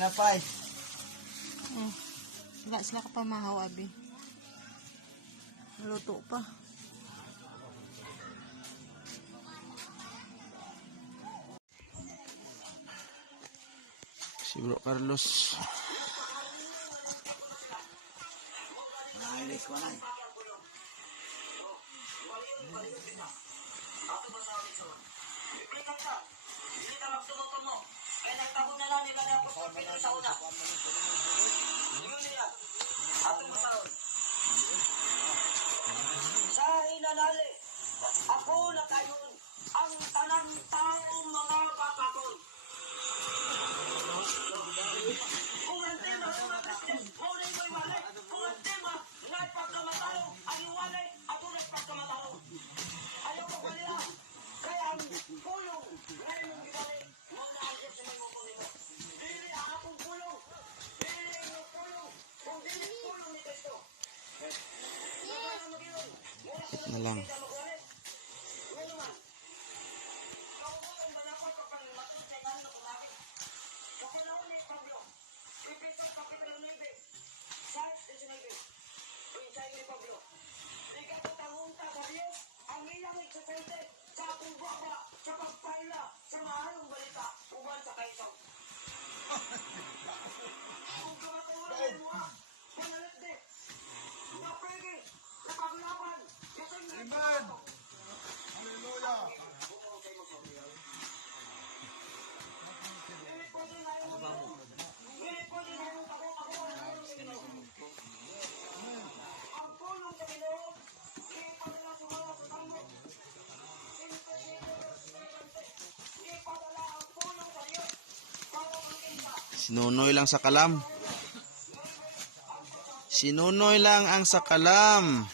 Tinapay. Wala sila kapamahaw, abi. Naluto pa. Si Bro Carlos. Nailis ko na. Sa hinanali, ako na kayon ang tanang taong mga bakakon. Kung ang tema ng mga Christian, ngunay mo'y wali. Kung ang tema ng pagkamatalo, ang wali, ako na pagkamatalo. Ayaw ko kanila, kaya ang pulong, ngayon mong gibali, mag-aagit sa mga kulino. Dili ang akong pulong, dili ang pulong, kung dili pulong ni Cristo. Na lang. Amen. Hallelujah. Sinunoy lang sa kalam. Sinunoy lang ang sa kalam.